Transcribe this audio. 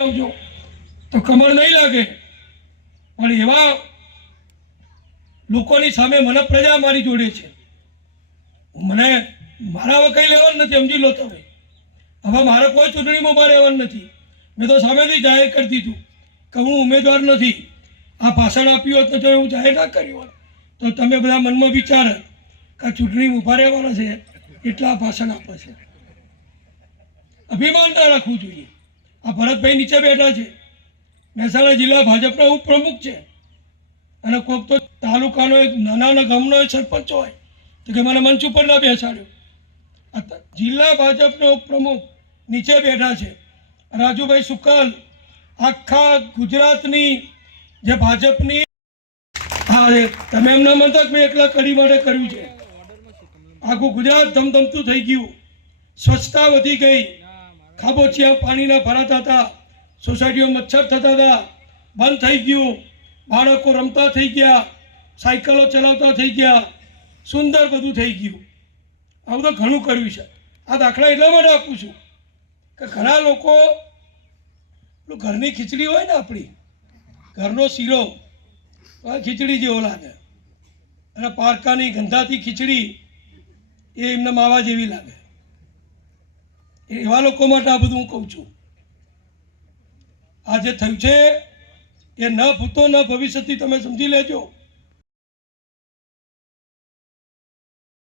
આવજો તો કમળ નહીં લાગે, પણ એવા લોકોની સામે મને પ્રજા મારી જોડે છે. મને મારા હવે કંઈ લેવાનું નથી, સમજી લો તમે. હવે મારે કોઈ ચૂંટણીમાં ઉભા રહેવાનું નથી. મેં તો સામેથી જાહેર કરી દીધું કે હું ઉમેદવાર નથી. આ ભાષણ આપ્યું હોત તો જો એવું જાહેર ના કર્યું હોત તો તમે બધા મનમાં વિચારે કે ચૂંટણીમાં ઉભા રહેવાના છે એટલા ભાષણ આપે છે. અભિમાન ના રાખવું જોઈએ. આ ભરતભાઈ નીચે બેઠા છે, મહેસાણા જિલ્લા ભાજપના ઉપપ્રમુખ છે, અને કોઈક તો તાલુકાનો એક નાના ગામનો સરપંચ હોય તો કે મને મંચ ઉપર ના બેસાડ્યો. જિલ્લા ભાજપના ઉપપ્રમુખ નીચે બેઠા છે, રાજુભાઈ સુકાલ. આખા ગુજરાતની જે ભાજપની તમે એમ ના માનતા મેં એકલા કડી માટે કર્યું છે. આખું ગુજરાત ધમધમતું થઈ ગયું, સ્વચ્છતા વધી ગઈ, ખાબોચિયા પાણીના ભરાતા હતા, સોસાયટીઓ મચ્છર થતા હતા, બંધ થઈ ગયું, બાળકો રમતા થઈ ગયા, સાયકલો ચલાવતા થઈ ગયા, સુંદર બધું થઈ ગયું. આ બધું ઘણું કર્યું છે. આ દાખલા એટલા માટે આપું છું કે ઘણા લોકો ઘરની ખીચડી હોય ને, આપણી ઘરનો શીરો ખીચડી જેવો લાગે, અને પારકાની ગંધાતી ખીચડી એ એમને માવા જેવી લાગે. એવા લોકો માટે આ બધું હું કહું છું. આ જે થયું છે એ ન ભૂતો ન ભવિષ્યથી તમે સમજી લેજો.